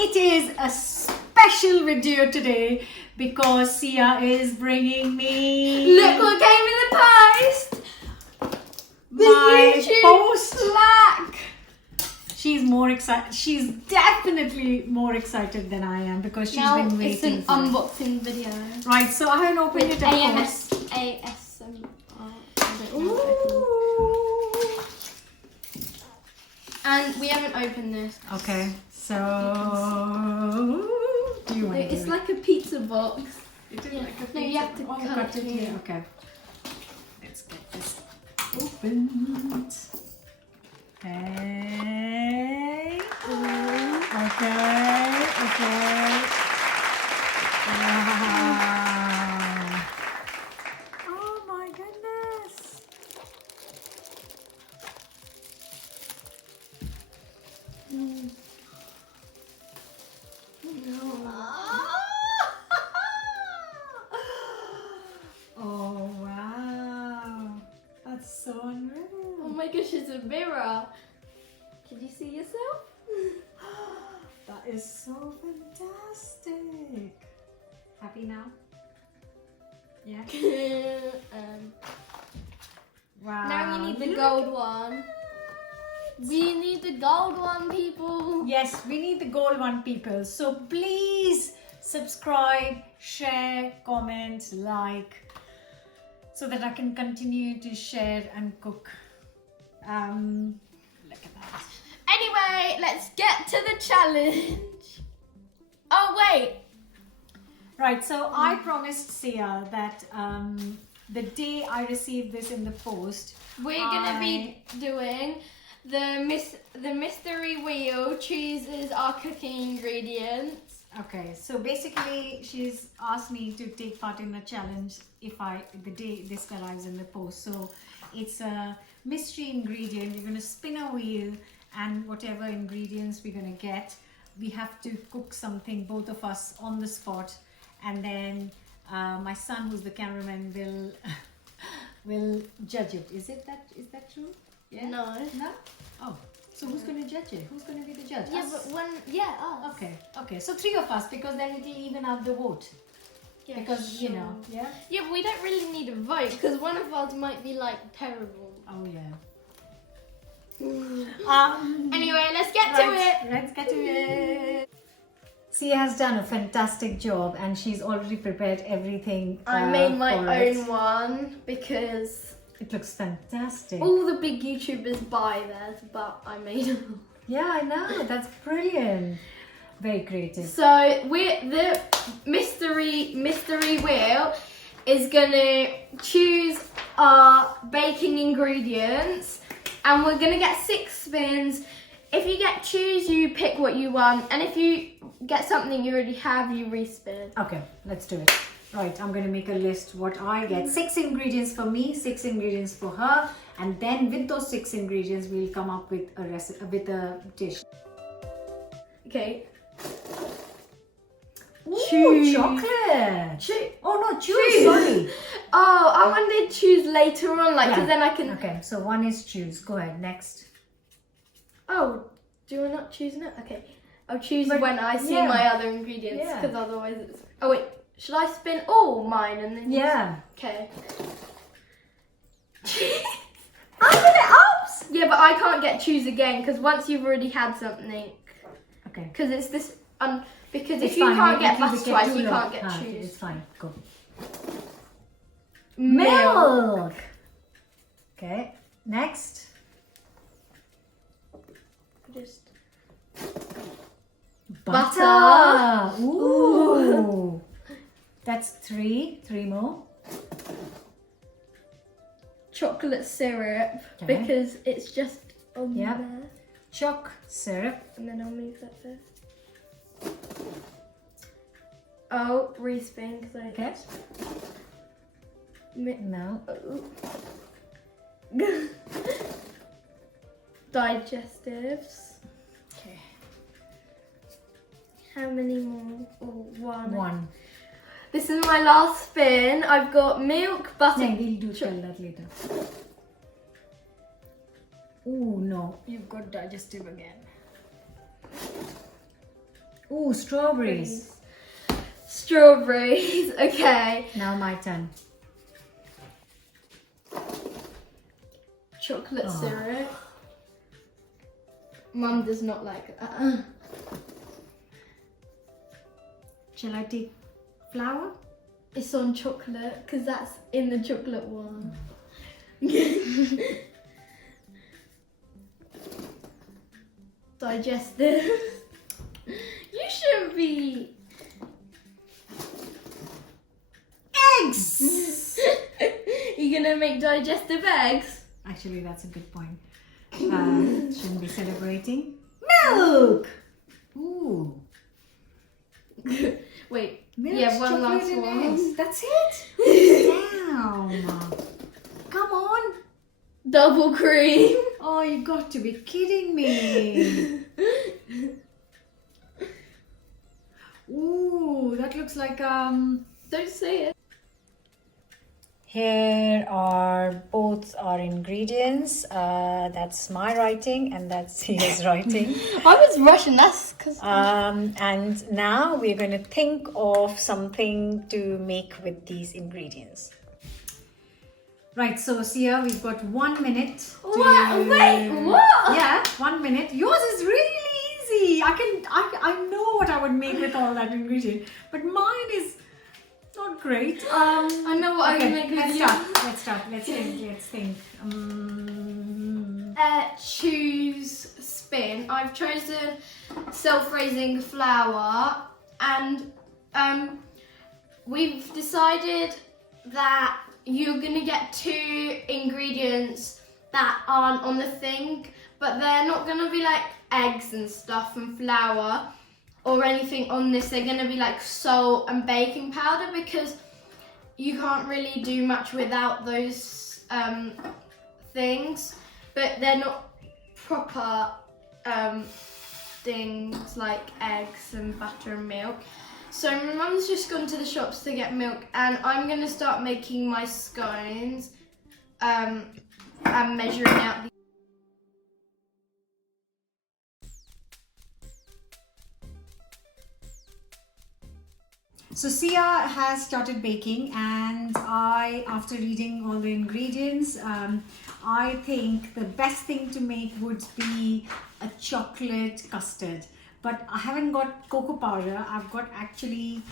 It is a special video today because Sia is bringing me. Look what came in the post! My YouTube post. plaque! She's more excited. She's definitely more excited than I am because she's been waiting. It's an for it. unboxing video. Right, so I haven't opened it, of course. ASMR. Ooh. And we haven't opened this. Okay, so do you want It's to do like a pizza box. it? It is Yeah. like a No, you have to Oh, cut it here. Okay, let's get this opened. Okay. Okay. Wow. Oh my goodness. Oh wow. That's so unreal. Oh my gosh, it's a mirror. Can you see yourself? That is so fantastic. Happy now? Yeah. Wow. Now you need the Look. gold one. We need the gold one, people. Yes, we need the gold one, people. So please subscribe, share, comment, like, so that I can continue to share and cook. Look at that. Anyway, let's get to the challenge. Oh wait. Right, so I promised Sia that the day I received this in the post, We're gonna be doing the mystery wheel chooses our cooking ingredients. okay, so basically she's asked me to take part in the challenge the day this arrives in the post. So it's a mystery ingredient. We're gonna spin a wheel, and whatever ingredients we're gonna get, we have to cook something, both of us, on the spot, and then my son, who's the cameraman, will judge it. Is that true? Yeah. No. No? Oh, so who's going to judge it? Who's going to be the judge? Yeah, Us? but us. Okay. So three of us, because then it'll even out the vote. Yeah, Because sure. yeah. Yeah, but we don't really need a vote because one of us might be like terrible. Oh yeah. Anyway, let's get to it. Let's get to it. Sia has done a fantastic job, and she's already prepared everything. I made my for it. own one because It looks fantastic. all the big YouTubers buy theirs, but I made them. Yeah, I know. That's brilliant. Very creative. So the mystery wheel is gonna choose our baking ingredients, and we're gonna get 6 spins. If you get choose, you pick what you want, and if you get something you already have, you respin. Okay, let's do it. Right, I'm going to make a list what I get. 6 ingredients for me, 6 ingredients for her, and then with those 6 ingredients, we'll come up with a dish. Okay. Ooh, Choose. chocolate. Choose. Oh no, choose. Sorry. Oh, I wanted to choose later on, like, because then I can. Okay, so one is choose. Go ahead. Next. Oh, do I not choose it? Okay, I'll choose But, when I see yeah. my other ingredients, Yeah. because otherwise it's. Oh wait, should I spin all mine and then? Yeah. Okay. I'm gonna oops. Yeah, but I can't get choose again because once you've already had something. Okay. Because it's this. Because It's if you fine. can't We get at least butter twice, two you lots. can't get Okay, choose. it's fine. Go. Milk. Okay. Next. Just. Butter. Ooh. That's 3. 3 more. Chocolate syrup, Okay. because it's just on Yeah. there. Chalk syrup. And then I'll move that first. Oh, respin because I. Okay. No. Digestives. Okay. How many more? Oh, one. 1. This is my last spin. I've got milk, butter. No, we'll tell that later. Oh no, you've got digestive again. Ooh, strawberries. Strawberries. Okay. Now my turn. Chocolate syrup. Mum does not like that. Shall I take flour? It's on chocolate because that's in the chocolate one. Digestive. You shouldn't be. Eggs! You gonna make digestive eggs? Actually, that's a good point. Shouldn't be celebrating. Milk! Ooh. Wait. Milk, Yeah, one chocolate last and one. eggs. That's it? Damn. Come on. Double cream. Oh, you got to be kidding me. Ooh, that looks like Don't say it. Here are both our ingredients. That's my writing and that's his writing. I was rushing. That's because. And now we're going to think of something to make with these ingredients. Right, so Sia, we've got 1 minute. What? Wait, what? Yeah, 1 minute. Yours is really easy. I know what I would make with all that ingredient, but mine is not great. I know what I can make with you. Let's start. Let's think. Choose spin. I've chosen self-raising flour, and we've decided that you're gonna get 2 ingredients that aren't on the thing, but they're not gonna be like eggs and stuff and flour or anything on this. They're gonna be like salt and baking powder because you can't really do much without those things, but they're not proper things like eggs and butter and milk. So my mum's just gone to the shops to get milk, and I'm gonna start making my scones and measuring out the So Sia has started baking, and after reading all the ingredients, I think the best thing to make would be a chocolate custard. But I haven't got cocoa powder, I've got actually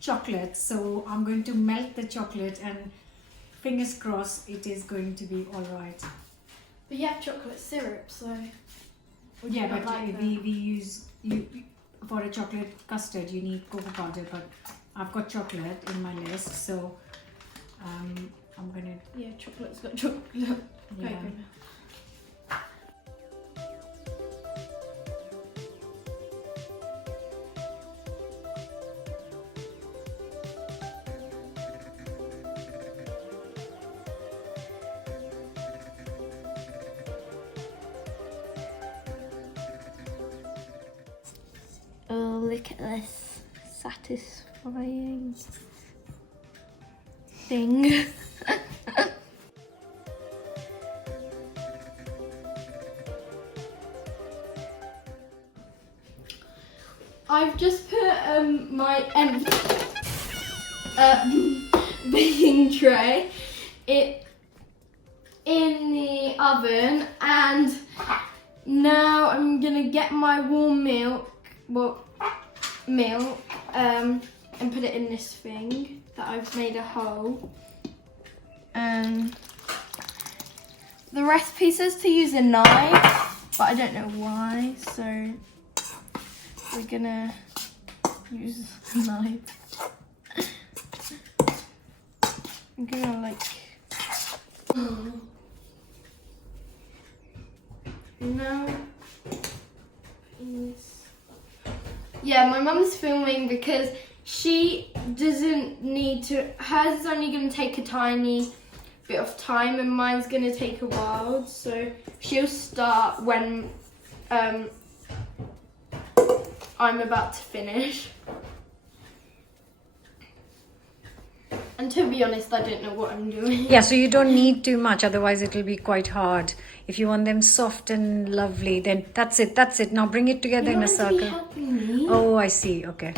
chocolate. So I'm going to melt the chocolate and fingers crossed it is going to be all right. But you have chocolate syrup, so Yeah, not but like we use, for a chocolate custard you need cocoa powder, but I've got chocolate in my list, so I'm gonna. yeah, chocolate's got chocolate. Yeah. Okay. Oh, look at this satisfying thing. I've just put my baking tray in the oven, and now I'm gonna get my warm milk, and put it in this thing that I've made a hole. The recipe says to use a knife, but I don't know why, so we're gonna use a knife. I'm gonna like. No. Yeah, my mum's filming because she doesn't need to. Hers is only going to take a tiny bit of time, and mine's going to take a while. So she'll start when I'm about to finish. And to be honest, I don't know what I'm doing. Yeah, so you don't need too much, otherwise it will be quite hard If you want them soft and lovely, then that's it. That's it. Now bring it together in a circle. Helping me. Oh, I see. Okay.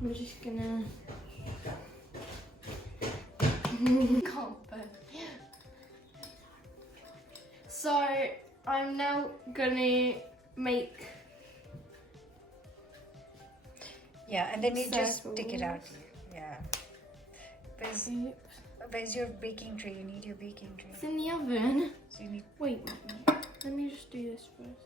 I'm just gonna. So I'm now gonna make. Yeah, and then you just take it out. Circles. Yeah. Where's your baking tray? You need your baking tray. It's in the oven. So you need. Wait, let me just do this first.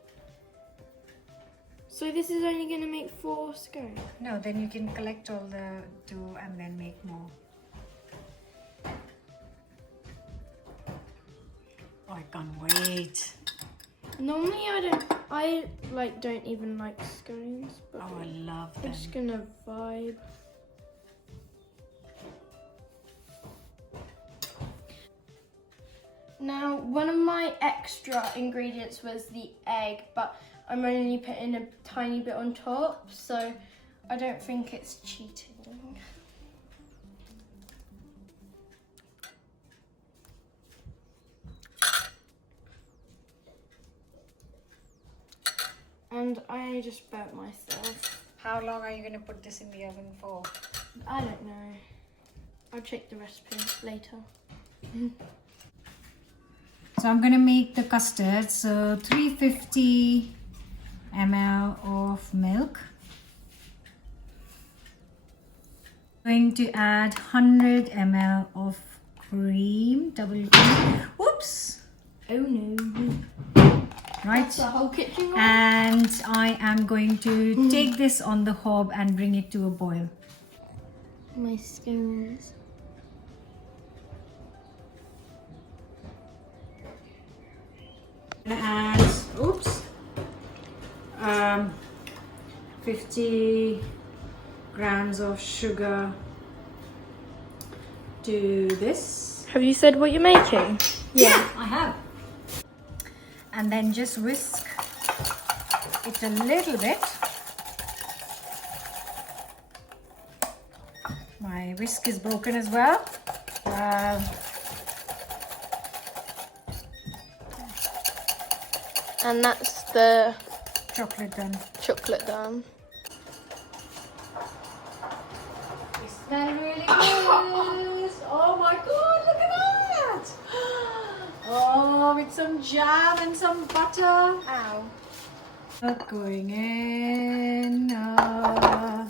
So this is only gonna make 4 scones. No, then you can collect all the dough and then make more. Oh, I can't wait. Normally I don't even like scones, but Oh, I love I'm them. just gonna vibe. Now, one of my extra ingredients was the egg, but I'm only putting a tiny bit on top, so I don't think it's cheating. And I just burnt myself. How long are you going to put this in the oven for? I don't know. I'll check the recipe later. So I'm going to make the custard. So 350 ml of milk. Going to add 100 ml of cream, double cream. Whoops! Oh no. Right. That's the whole kitchen roll? And I am going to take this on the hob and bring it to a boil. My scones. And oops, 50 grams of sugar to this. Have you said what you're making? Yeah, I have. And then just whisk it a little bit. My whisk is broken as well. And that's the Chocolate done. chocolate done. They smell really good. Oh my god, look at that! Oh, with some jam and some butter. Ow. Going in. Why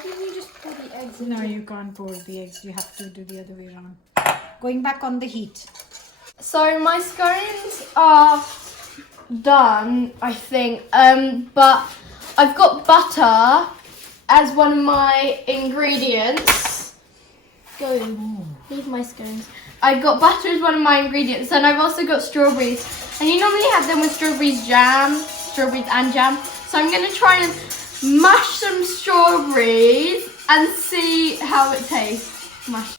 didn't you just pour the eggs in? No, you can't pour the eggs. You have to do the other way around. Going back on the heat. So my scones are done, I think. But I've got butter as one of my ingredients. Go, leave my scones. I've got butter as one of my ingredients, and I've also got strawberries. And you normally have them with strawberries and jam. So I'm gonna try and mash some strawberries and see how it tastes. Mash.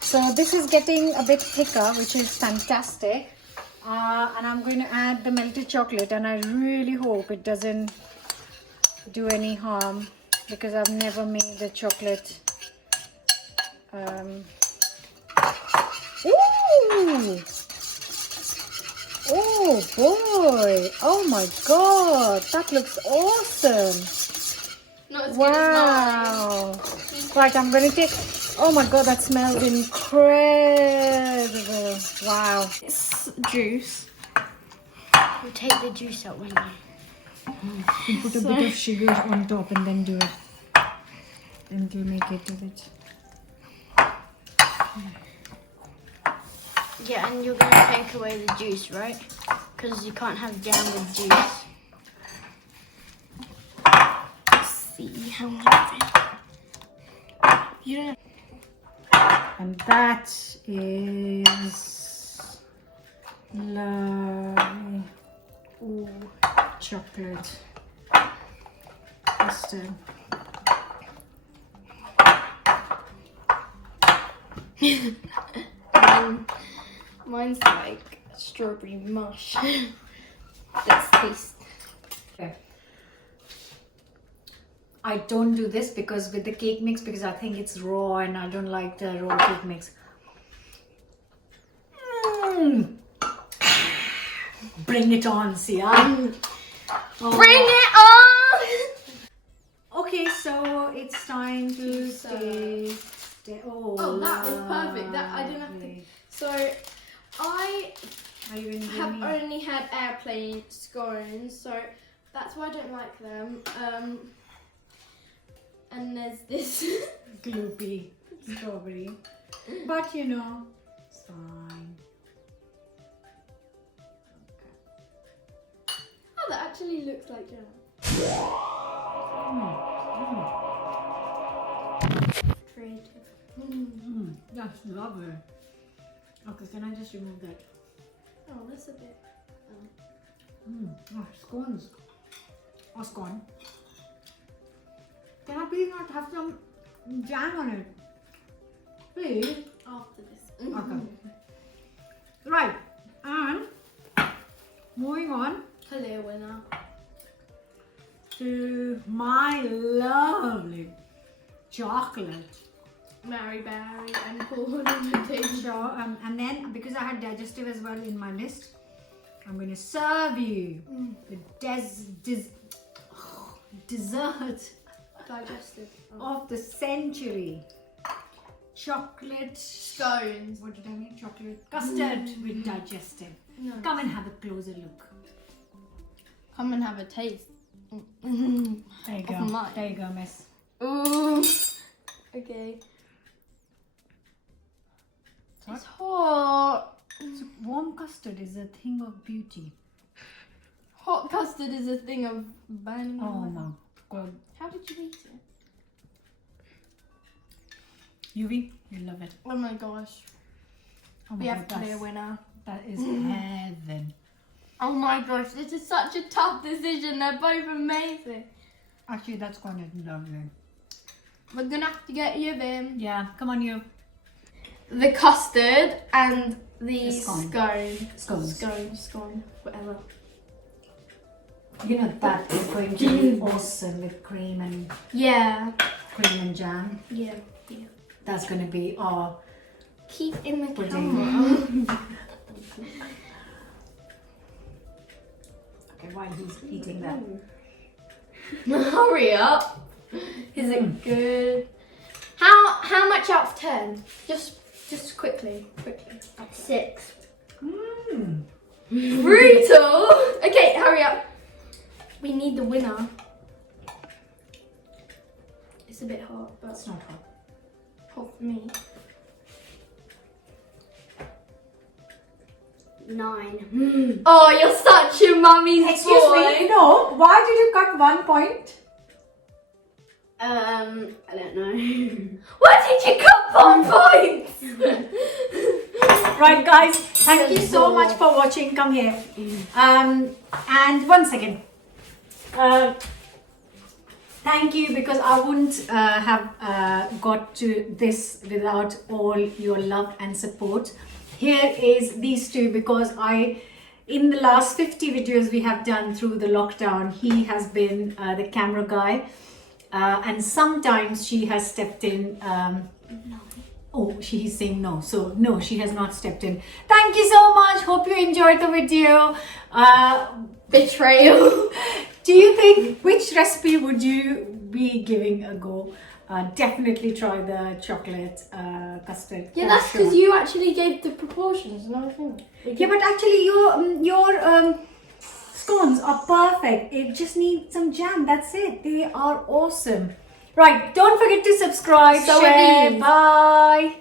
So this is getting a bit thicker, which is fantastic. And I'm going to add the melted chocolate, and I really hope it doesn't do any harm because I've never made the chocolate. Ooh! Oh boy! Oh my god! That looks awesome! Not as Wow! Right, I'm going to take. Oh my god, that smells incredible! Wow! It's juice. We'll take the juice out, won't we? You put a bit of sugar on top and then do it. Then it will make it a bit. Yeah, and you're gonna take away the juice, right? Because you can't have jam with juice. See how much. You don't. And that is lovely. Ooh, chocolate custard. Mine's like strawberry mush. Let's taste. Okay. I don't do this because with the cake mix, because I think it's raw and I don't like the raw cake mix. Bring it on, Sia. Oh. Bring it on! Okay, so it's time to stay. Oh, that is perfect. That I don't have to. So, I Are you gonna give have me? only had airplane scones, so that's why I don't like them. And there's this. Gloopy strawberry, but you know, it's fine. Oh, that actually looks like jam. Creative. That's lovely. Okay, can I just remove that? Oh, that's a bit. Scones. Or scone. Can I please not have some jam on it? Please. After this. Okay. Right. And moving on Clear winner. to my lovely chocolate. Mary Berry and Paul imitation. So, and then because I had digestive as well in my list, I'm going to serve you the dessert Digestive. of the century. Chocolate Scones. What did I mean? Chocolate custard with digestive. No. Come and have a closer look. Come and have a taste. There you go. Of mine. There you go, miss. Ooh. Okay. What? It's hot. So warm custard is a thing of beauty. Hot custard is a thing of burning. Oh my god. How did you eat it? Yuvi, you love it. Oh my gosh. Oh my We god, have clear winner. that is heaven. Oh my gosh, this is such a tough decision. They're both amazing. Actually, that's quite lovely. We're gonna have to get you in. Yeah, come on, you. The custard and the Scone. Scone, whatever. You know that is going to be awesome with cream and Yeah. jam. Yeah. That's going to be our Keep in the pudding. camera. Okay, while he's eating that. Hurry up. Is it good? How much out of 10? Just quickly. 6. Brutal. Okay, hurry up. We need the winner. It's a bit hot, but It's not hot. hot for me. 9. Oh, you're such a mummy's Excuse boy. me, no. Why did you cut 1 point? I don't know. Why did you cut 1 point? Right, guys. Thank you so much for watching. Come here. And 1 second. Thank you, because I wouldn't have got to this without all your love and support. Here is these two, because in the last 50 videos we have done through the lockdown, he has been the camera guy, and sometimes she has stepped in. Oh, she's saying no. So no, she has not stepped in. Thank you so much. Hope you enjoyed the video. Betrayal. Do you think, which recipe would you be giving a go? Definitely try the chocolate custard. Yeah, for that's sure. because you actually gave the proportions and everything. Yeah, but actually your scones are perfect. It just needs some jam. That's it. They are awesome. Right, don't forget to subscribe, So share. it is. Bye.